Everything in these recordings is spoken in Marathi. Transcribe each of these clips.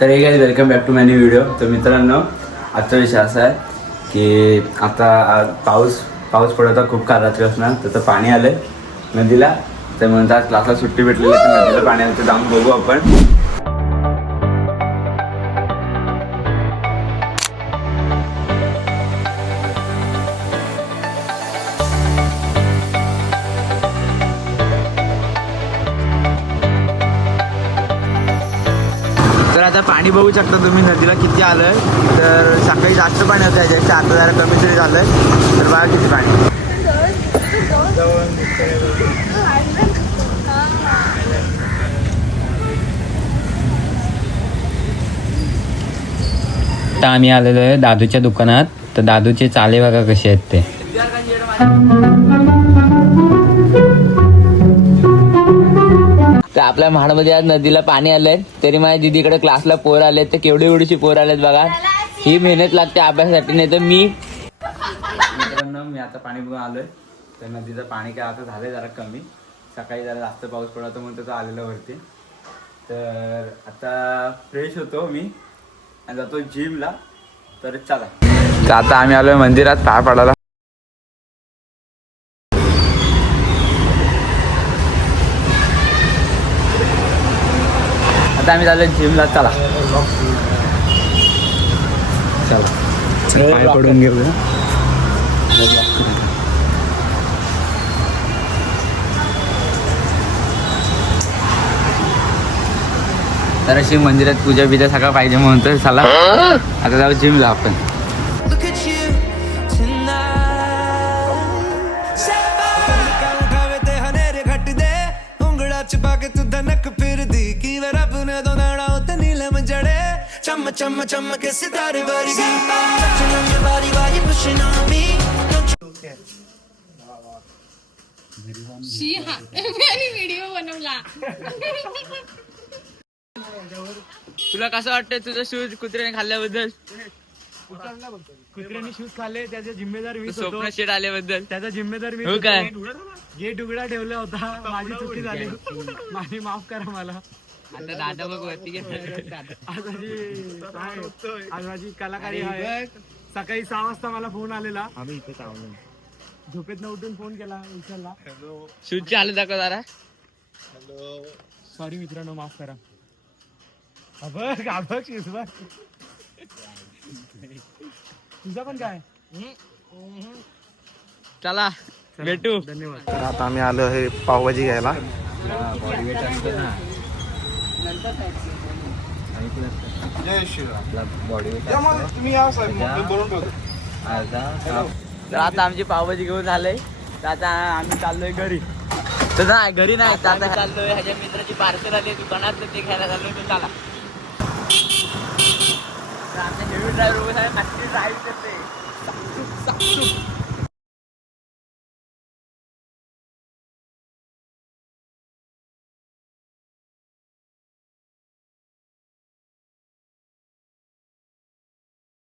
तर hey guys welcome back to my new video. तर मित्रांनो, आजचा विषय असा आहे की आता पाऊस पडत होता खूप काल रात्री असणार. तर पाणी आलं नदीला. तर म्हणतात क्लासला सुट्टी भेटलेली तर नदीला पाणी आलं तर जाऊन बघू आपण. तर आता पाणी बघू शकता तुम्ही नदीला किती आलंय. तर सकाळी जास्त पाणी होतं याच्या, आता जरा कमी तरी झालंय. तर बघा किती पाणी. आता आम्ही आलेलो आहे दादूच्या दुकानात. तर दादूचे चाले बघा कसे आहेत ते. तर आपल्या महाडमध्ये आज नदीला पाणी आलंय. तरी माझ्या दीदीकडे क्लासला पोर आले तर केवढी एवढीशी पोर आलेत बघा. ही मेहनत लागते अभ्यासासाठी. नाही तर मित्रांनो, मी आता पाणी बघून आलोय. तर नदीचं पाणी काय आता झालंय जरा कमी. सकाळी जरा जास्त पाऊस पडला होता म्हणून त्याचं आलेलं वरती. तर आता फ्रेश होतो मी आणि जातो जिमला. तर चला. तर आता आम्ही आलोय मंदिरात पाय पडायला. आता आम्ही चाललोय जिमला. चला पाय पडून घेऊया. तर अशी मंदिरात पूजा बिजा सगळं पाहिजे म्हणून तर चला आता जाऊ जिमला आपण. चम चम के सितारे वर्गी बारी बारी पुshing on me. व्हिडिओ बनवला. तुला कसं वाटतंय तुझं शूज कुत्र्याने खाल्ल्याबद्दल? कुत्र्याने शूज खाल्ले त्याचा जिम्मेदार मी. स्वप्न शेट आल्याबद्दल त्याचा जिम्मेदार मी. हो काय? गेट उघडा ठेवला होता. माझी चुकी झाली. माझी माफ करा मला. आता दादा बघ वरती आज माझी कलाकारी आहे. सकाळी 6 वाजता मला फोन आलेला. आम्ही इथे झोपेतनं उठून फोन केला विशालला. शूजची हालत दाखव जरा. सॉरी मित्रांनो, माफ करा. बघ तुझा पण काय. चला भेटू. धन्यवाद. तर आता आम्ही आलो आहे पावभाजी घ्यायला. बॉडी वेट असतं ना. बॉडी वेट तर आता आमची पावभाजी घेऊन झालंय. तर आता आम्ही चाललोय घरी. तर नाही घरी नाही, आता चाललोय ह्याच्या मित्राची पार्सल आली दुकानात ते घ्यायला चाललोय. तर चला. तर आमच्या हेवी ड्रायव्हर नक्की ड्राईव्ह करते.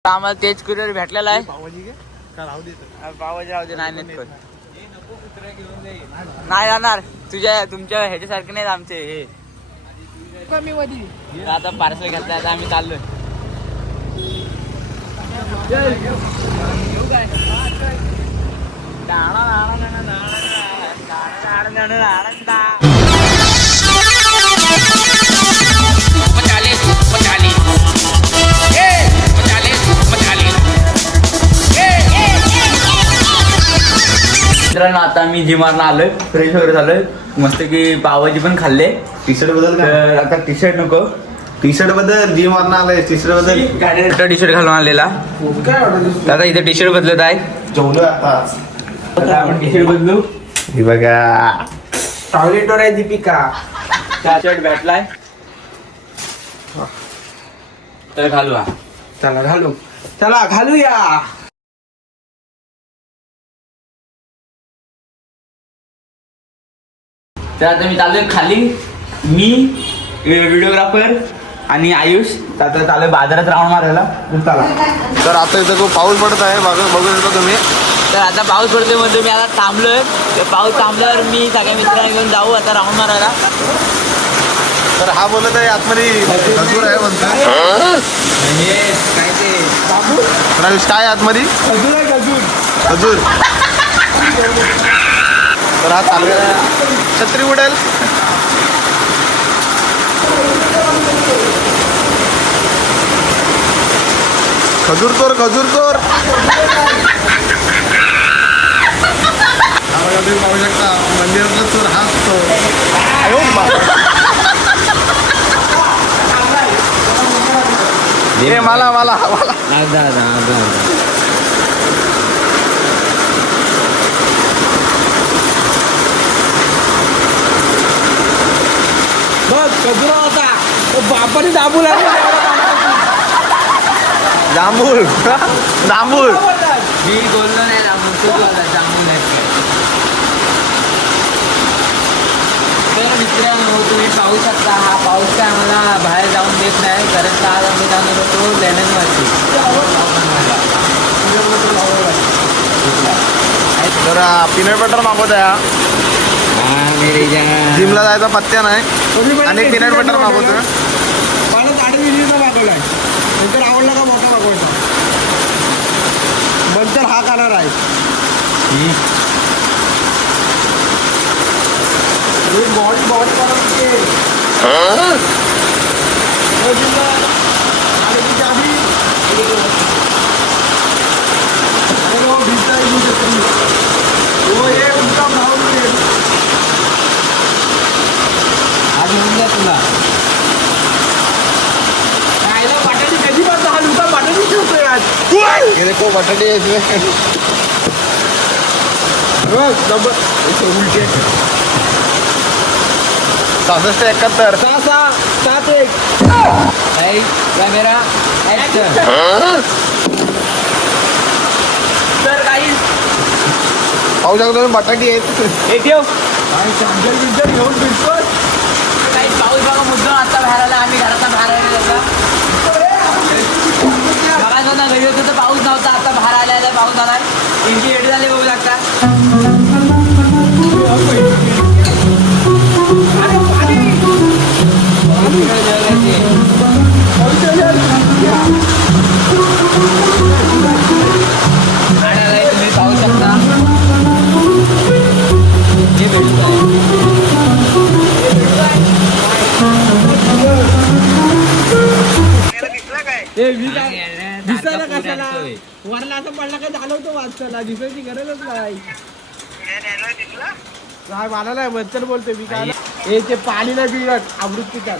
आम्हाला तेच कुरिअर भेटलेला आहे. पावभाजी राहू दे. नाही जाणार तुमच्या ह्याच्यासारखे नाहीत आमचे हे. आता पार्सल घेतलं. आता आम्ही चाललोय. मित्रांनो, आता मी जिमारला आलोय. फ्रेश वगैरे झालोय मस्त की पावभाजी पण खाल्ले. टी शर्ट बदल का? तर आता टी शर्ट नको. टी शर्ट बदल. जिम मारणं आलाय. टी शर्ट बदल. टी शर्ट घालून आलेला. आता इथे टी शर्ट बदलत आहे. जेवलोय आताच. आता आपण टी शर्ट बदलू. हे बघा टॉयलेटवर आहे दीपिका. टी शर्ट भेटलाय तर घालू. चला घालूया. तर आता मी चाललोय खाली. मी व्हिडिओग्राफर आणि आयुष आता चालू बाजारात राऊंड मारायला. तर आता इथं खूप पाऊस पडत आहे. बघू शकता तुम्ही. तर आता पाऊस पडतोय म्हणतो मी आता थांबलोय. तर पाऊस थांबल्यावर मी सगळ्या मित्रांना घेऊन जाऊ आता राऊंड मारायला. तर हा बोलत आहे आतमध्ये खजूर आहे म्हणतो हे काय ते प्रवेश काय आहे आतमध्ये खजूर आहे खजूर. खजूर. तर हा चाललेला छत्री उडेल. खजूर चोर खजूर चोर. तुम्ही पाहू शकता मंदिरातला चोर हाच तो. हे मला मला मला बघ खजुरा होता तो बापाने दाबू लागला. जांभूळ जांभूळ. मी बोललो नाही जांभूळ, तू बोलला जांभूळ नाही. तर मित्रांनो तुम्ही पाहू शकता हा पाऊस काय आम्हाला बाहेर जाऊन देत नाही, कारण का आज आम्ही जाणार होतो लेण्यांवरती. तर पीनट बटर मागवत आहे. जिमला जायचा पत्त्या नाही आणि पीनट बटर मागवतो. मला 8 मागवलाय. नंतर आवडला का मोठा मागवायचा. नंतर हा खाणार आहे. बॉडी बॉडी आज येऊन द्या तुला. पाटाची कधी बांधला हा लुका पाटाची ठेवतोय आज. को बटाटे उलटे 6671. 6-7-1. Camera action. तर काही पाहू शकतो तुम्ही बटाटी आहेत. हे ठेव. चार्जर बिर्जर घेऊन फिरतोय. काही पाऊस बघा मुद्दा आता बाहेर आला, आम्ही घराचा बाहेर आलेला बघा ना घरी होतो तर पाऊस नव्हता, आता बाहेर आल्याला पाऊस आलाय. इंची एड झाले बघू लागता. तुम्ही पाहू शकता हे भेटत आहे. दिसायला कशाला वरला असं पडला काय झालं होतं वाचताना, दिसायची गरजच नाही. काय मला नाही मच्छर बोलते मी काय. हे ते पाणी नाही पिळत अमृत पितात.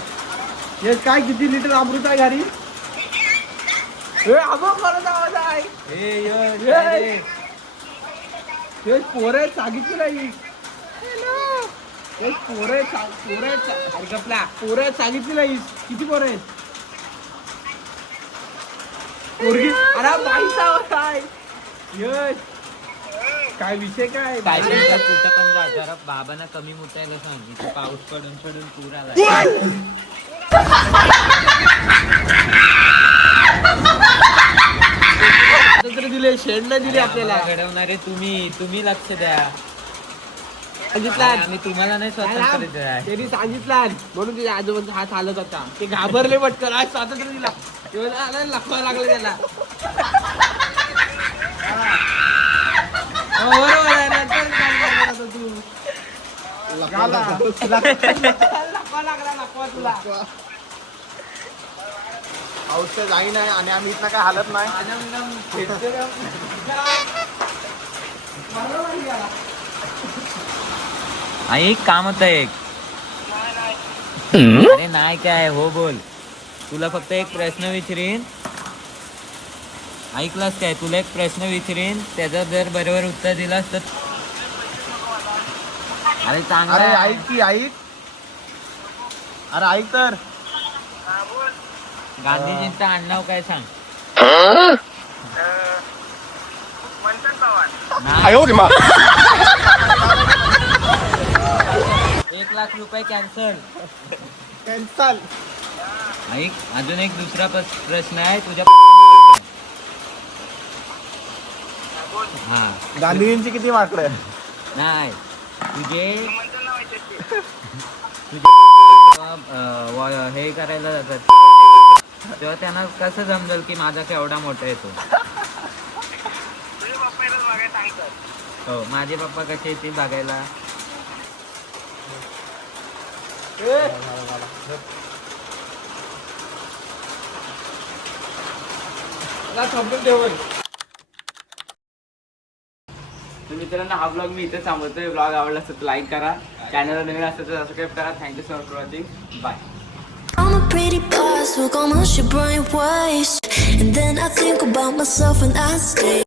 हे काय किती लिटर अमृत आहे घरी. हे अमृत करत आवाज आहे. हे पोरं सांगितलं नाही. हे पोरं सांगितली नाही. किती पोरं आहेत. पोरगी अरे बाईचा होता आहे. यश काय विषय काय. काय म्हणतात कुठं पण जा, जरा बाबांना कमी मुतायला सांग. इथे पाऊस पडून पडून पूर आला. स्वातंत्र्य दिले, शेड नाही दिले आपल्याला. घडवणारे तुम्ही लक्ष द्या. सांगितलं आम्ही तुम्हाला नाही स्वातंत्र्य द्या. त्यांनी सांगितलं म्हणून तुझ्या आजोबांचा हात हालत होता. ते घाबरले पटकन. आज स्वातंत्र्य दिला लखवा लागलं त्याला. बरोबर आहे. नंतर काय करणार आता तू. लखवा लागला लखवा तुला. औषध जाई नाही आणि आम्ही इथं काय हालत नाही. एक काम होतं एक. अरे नाही काय हो बोल. तुला फक्त एक प्रश्न विचारीन, ऐकलास काय. तुला एक प्रश्न विचारीन, त्याचं जर बरोबर उत्तर दिलास तर अरे चांगलं. अरे ऐक की ऐक. अरे ऐक तर. गांधीजींचं आडनाव काय सांग. नाही. 1 लाख रुपये कॅन्सल. कॅन्सल. ऐक अजून एक दुसरा प्रश्न आहे तुझ्या. हा गांधीजींची किती माकडे. नाही तुझे हे करायला जातात तेव्हा त्यांना कसं समजेल की माझा केवढा मोठा येतो. हो माझे पप्पा कसे येतील बघायला. तर मित्रांनो हा ब्लॉग मी इथे थांबवतोय. ब्लॉग आवडला असेल तर लाईक करा, चॅनलला नवीन असेल तर सबस्क्राईब करा. Thank you so much for watching. Bye. I'm a pretty boss, look almost your brain waste. And then I think about myself and I stay.